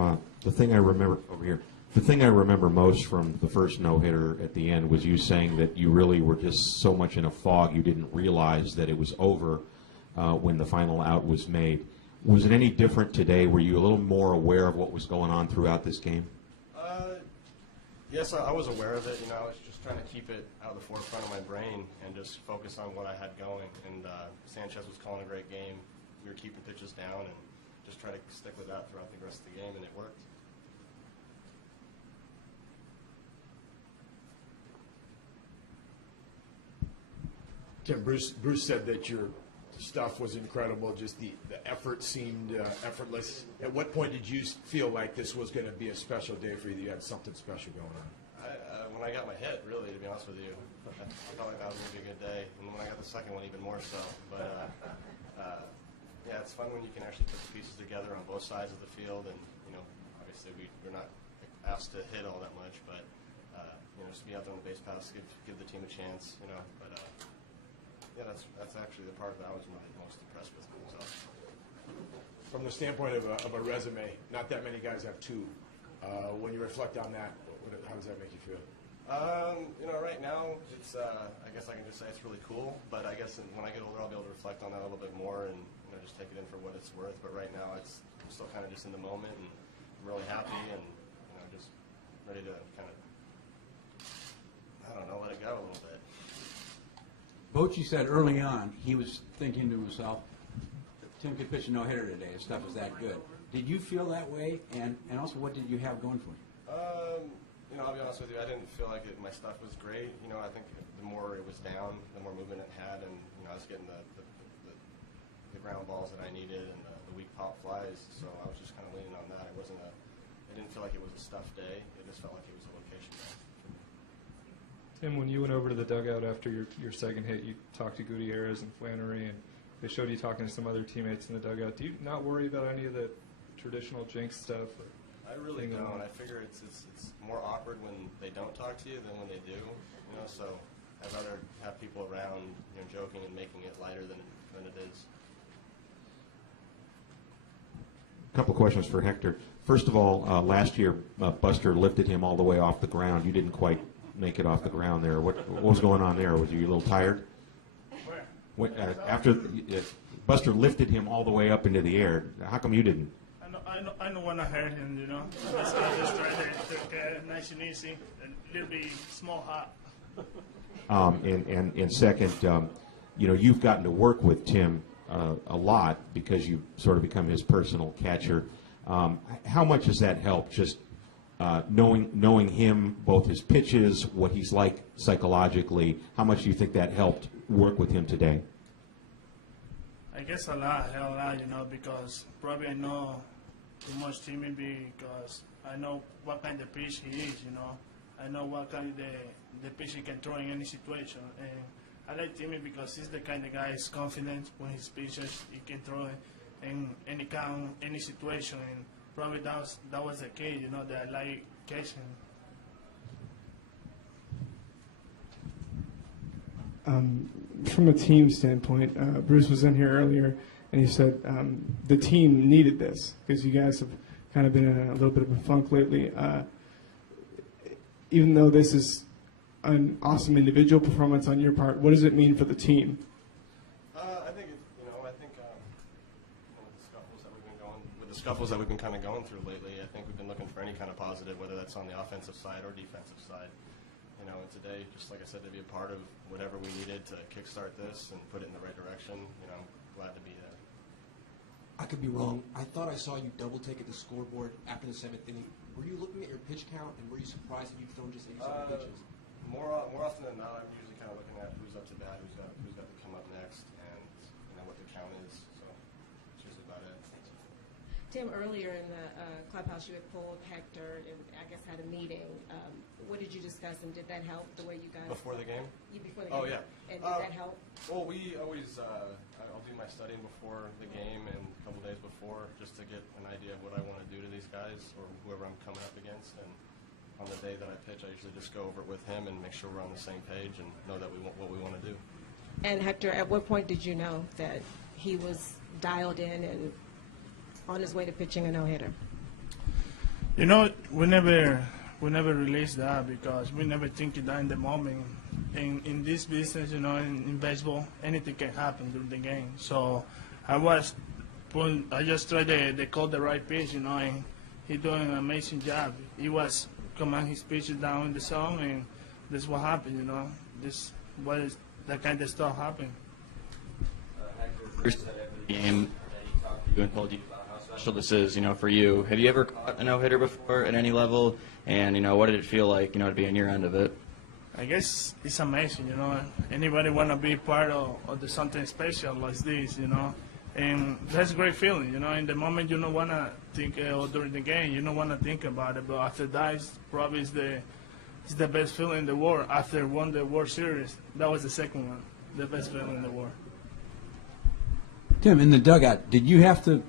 Tim, the thing I remember over here, the thing I remember most from the first no-hitter at the end was you saying that you really were just so much in a fog you didn't realize that it was over when the final out was made. Was it any different today? Were you a little more aware of what was going on throughout this game? Yes, I was aware of it. I was just trying to keep it out of the forefront of my brain and just focus on what I had going. And Sanchez was calling a great game. We were keeping pitches down and just try to stick with that throughout the rest of the game, and it worked. Tim, Bruce said that your stuff was incredible. Just the effort seemed effortless. At what point did you feel like this was going to be a special day for you, that you had something special going on? When I got my hit, really, to be honest with you, I felt like that was going to be a good day. And when I got the second one, even more so. But, yeah, it's fun when you can actually put the pieces together on both sides of the field. And, obviously we're not asked to hit all that much. But, just be out there on the base paths, give the team a chance, But, yeah, that's actually the part that I was really most impressed with myself. From the standpoint of a resume, not that many guys have two. When you reflect on that, how does that make you feel? Right now, it's I guess I can just say it's really cool. But I guess when I get older, I'll be able to reflect on that a little bit more and just take it in for what it's worth. But right now, I'm still kind of just in the moment, and I'm really happy and just ready to kind of, let it go a little bit. Bochy said early on he was thinking to himself, Tim could pitch a no-hitter today. His stuff is that good. Did you feel that way? And also, what did you have going for you? I'll be honest with you, I didn't feel like my stuff was great. I think the more it was down, the more movement it had, and I was getting the ground balls that I needed and the weak pop flies. So I was just kind of leaning on that. I didn't feel like it was a stuffed day. It just felt like it was a location day. Tim, when you went over to the dugout after your second hit, you talked to Gutierrez and Flannery, and they showed you talking to some other teammates in the dugout. Do you not worry about any of the traditional jinx stuff? I really don't. I figure it's more awkward when they don't talk to you than when they do. So I'd rather have people around, joking and making it lighter than it is. A couple questions for Hector. First of all, last year Buster lifted him all the way off the ground. You didn't quite make it off the ground there. What was going on there? Was you a little tired? Where? After Buster lifted him all the way up into the air, how come you didn't? I don't want to hurt him, I just try to take care, nice and easy, and a little bit small hop. And second, you've gotten to work with Tim a lot because you sort of become his personal catcher. How much has that helped? Just knowing him, both his pitches, what he's like psychologically. How much do you think that helped work with him today? I guess a lot, hell, a lot, because probably I know too much Timmy because I know what kind of pitch he is, I know what kind of the pitch he can throw in any situation. And I like Timmy because he's the kind of guy who's confident when he pitches. He can throw in any count, any situation. And probably that was the key, that I like catching. From a team standpoint, Bruce was in here earlier, and he said the team needed this because you guys have kind of been in a little bit of a funk lately. Even though this is an awesome individual performance on your part, what does it mean for the team? I think with the scuffles that we've been kind of going through lately, I think we've been looking for any kind of positive, whether that's on the offensive side or defensive side. And today, just like I said, to be a part of whatever we needed to kickstart this and put it in the right direction, I'm glad to be there. I could be wrong. I thought I saw you double take at the scoreboard after the seventh inning. Were you looking at your pitch count, and were you surprised that you'd thrown just 87 pitches? More often than not, I'm usually kind of looking at who's up to bat, who's got to come up next, and what the count is. So that's usually about it. Tim, earlier in the clubhouse, you had pulled Hector and I guess had a meeting. What did you discuss, and did that help the way you guys? Before the game? Before the game. Oh, yeah. And did that help? Well, we always, I'll do my studying before the game and a couple days before just to get an idea of what I want to do to these guys or whoever I'm coming up against. And on the day that I pitch, I usually just go over it with him and make sure we're on the same page and know that what we want to do. And Hector, at what point did you know that he was dialed in and on his way to pitching a no-hitter? You know, we never released that because we never think it that in the moment. In this business, you know, in baseball, anything can happen during the game. So I just tried to call the right pitch, you know, and he doing an amazing job. He was command his pitches down in the zone, and this is what happened, you know. This what is that kind of stuff happened. First game that he talked to you and told you about how special this is, you know, for you. Have you ever caught a no-hitter before at any level? And, you know, what did it feel like, you know, to be on your end of it? I guess it's amazing, you know. Anybody want to be part of something special like this, you know. And that's a great feeling, you know. In the moment, you don't want to think, or during the game, you don't want to think about it. But after that, it's probably the best feeling in the world. After won the World Series, that was the second one, the best feeling in the world. Tim, in the dugout, did you have to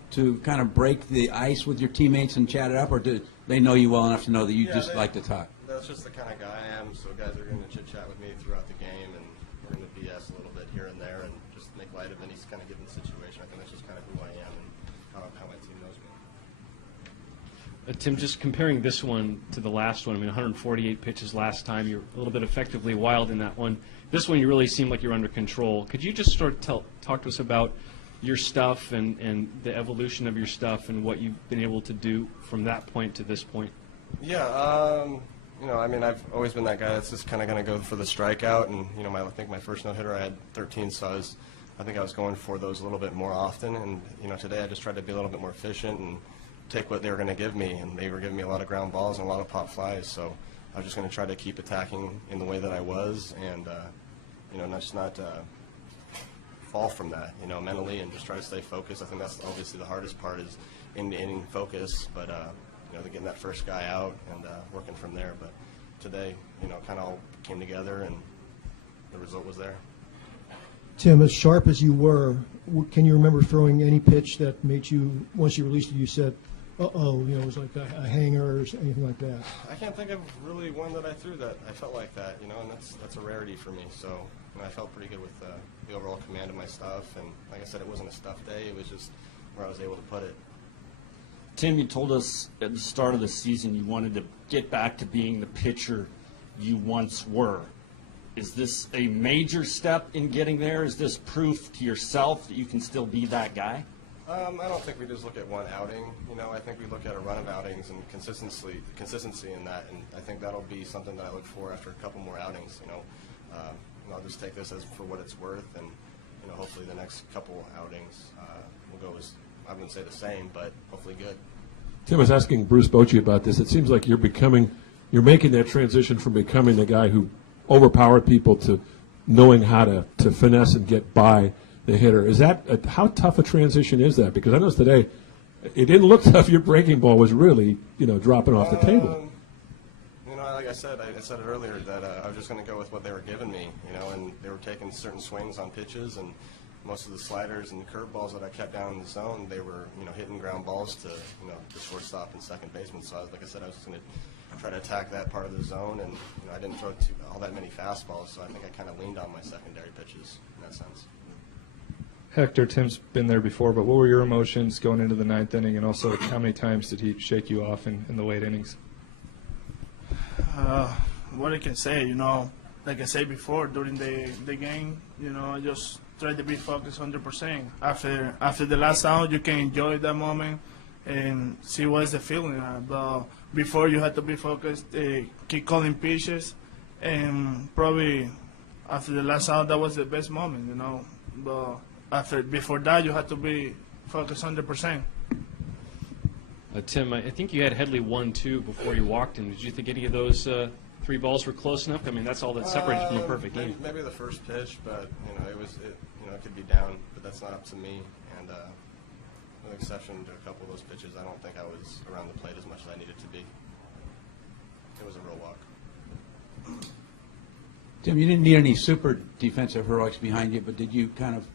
kind of break the ice with your teammates and chat it up, or did they know you well enough to know that you just like to talk? That's just the kind of guy I am. So guys are going to chit-chat with me throughout the game, and we're going to BS a little bit here and there and just make light of any kind of given situation. I think that's just kind of who I am and how my team knows me. Tim, just comparing this one to the last one, I mean, 148 pitches last time. You're a little bit effectively wild in that one. This one, you really seem like you're under control. Could you just sort of talk to us about your stuff and the evolution of your stuff and what you've been able to do from that point to this point? Yeah, you know, I mean, I've always been that guy that's just kind of going to go for the strikeout. And, you know, I think my first no-hitter I had 13, so I think I was going for those a little bit more often. And, you know, today I just tried to be a little bit more efficient and take what they were going to give me. And they were giving me a lot of ground balls and a lot of pop flies. So I was just going to try to keep attacking in the way that I was and, you know, not fall from that, you know, mentally and just try to stay focused. I think that's obviously the hardest part is in focus, but, you know, getting that first guy out and working from there. But today, you know, kind of all came together and the result was there. Tim, as sharp as you were, can you remember throwing any pitch that made you, once you released it, you said, uh-oh, you know, it was like a hanger or anything like that? I can't think of really one that I threw that I felt like that, you know, and that's a rarity for me. So, you know, I felt pretty good with the overall command of my stuff. And like I said, it wasn't a stuff day. It was just where I was able to put it. Tim, you told us at the start of the season you wanted to get back to being the pitcher you once were. Is this a major step in getting there? Is this proof to yourself that you can still be that guy? I don't think we just look at one outing. You know, I think we look at a run of outings and consistency in that, and I think that'll be something that I look for after a couple more outings. You know, I'll just take this as for what it's worth, and you know, hopefully the next couple outings will go as, I wouldn't say the same, but hopefully good. Tim was asking Bruce Bochy about this. It seems like you're making that transition from becoming the guy who overpowered people to knowing how to finesse and get by the hitter. Is that how tough a transition is that? Because I noticed today it didn't look tough. Your breaking ball was really, you know, dropping off the table. You know, like I said it earlier that I was just going to go with what they were giving me, you know, and they were taking certain swings on pitches, and most of the sliders and curveballs that I kept down in the zone, they were, you know, hitting ground balls to, you know, the shortstop and second baseman. So like I said, I was just going to try to attack that part of the zone, and you know, I didn't throw all that many fastballs, so I think I kind of leaned on my secondary pitches in that sense. Hector, Tim's been there before, but what were your emotions going into the ninth inning, and also how many times did he shake you off in the late innings? What I can say, you know, like I said before, during the game, you know, I just try to be focused 100%. After the last out, you can enjoy that moment and see what's the feeling. But before, you had to be focused, keep calling pitches, and probably after the last out, that was the best moment, you know. But before that, you had to be focused 100%. Tim, I think you had Headley 1-2 before you walked him. Did you think any of those three balls were close enough? I mean, that's all that separates from a perfect game. Maybe the first pitch, but you know, it could be down, but that's not up to me. And with exception to a couple of those pitches, I don't think I was around the plate as much as I needed to be. It was a real walk. Tim, you didn't need any super defensive heroics behind you, but did you kind of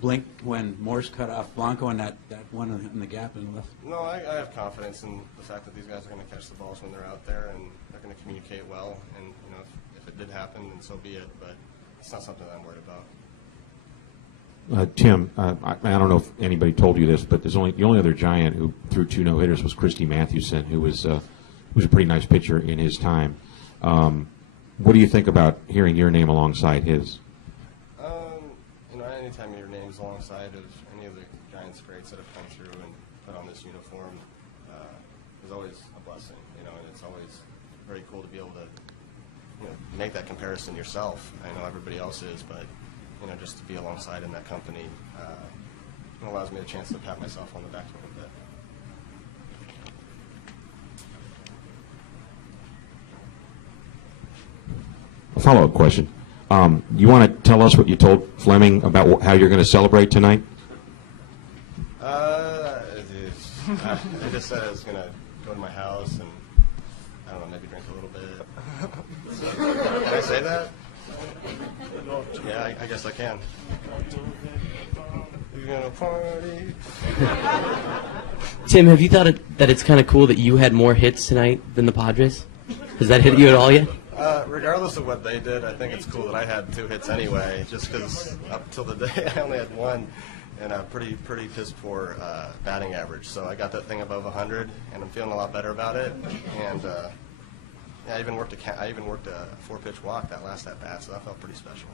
blink when Morse cut off Blanco and that one in the gap in the left? No, I have confidence in the fact that these guys are going to catch the balls when they're out there, and they're going to communicate well. And you know, if it did happen, then so be it. But it's not something that I'm worried about. Tim, I don't know if anybody told you this, but the only other Giant who threw 2 no-hitters was Christy Mathewson, who was a pretty nice pitcher in his time. What do you think about hearing your name alongside his? Anytime your name's alongside of any of the Giants greats that have come through and put on this uniform is always a blessing, and it's always very cool to be able to, make that comparison yourself. I know everybody else is, but, just to be alongside in that company allows me a chance to pat myself on the back a little bit. A follow-up question. You want to tell us what you told Fleming about how you're going to celebrate tonight? I just said I was going to go to my house and, I don't know, maybe drink a little bit. So, can I say that? Yeah, I guess I can. We're going to party. Tim, have you thought that it's kind of cool that you had more hits tonight than the Padres? Has that hit you at all yet? Regardless of what they did, I think it's cool that I had 2 hits anyway, just because up till the day I only had 1 and a pretty piss poor batting average. So I got that thing above 100, and I'm feeling a lot better about it. And I even worked a 4-pitch walk that last at bat, so that felt pretty special.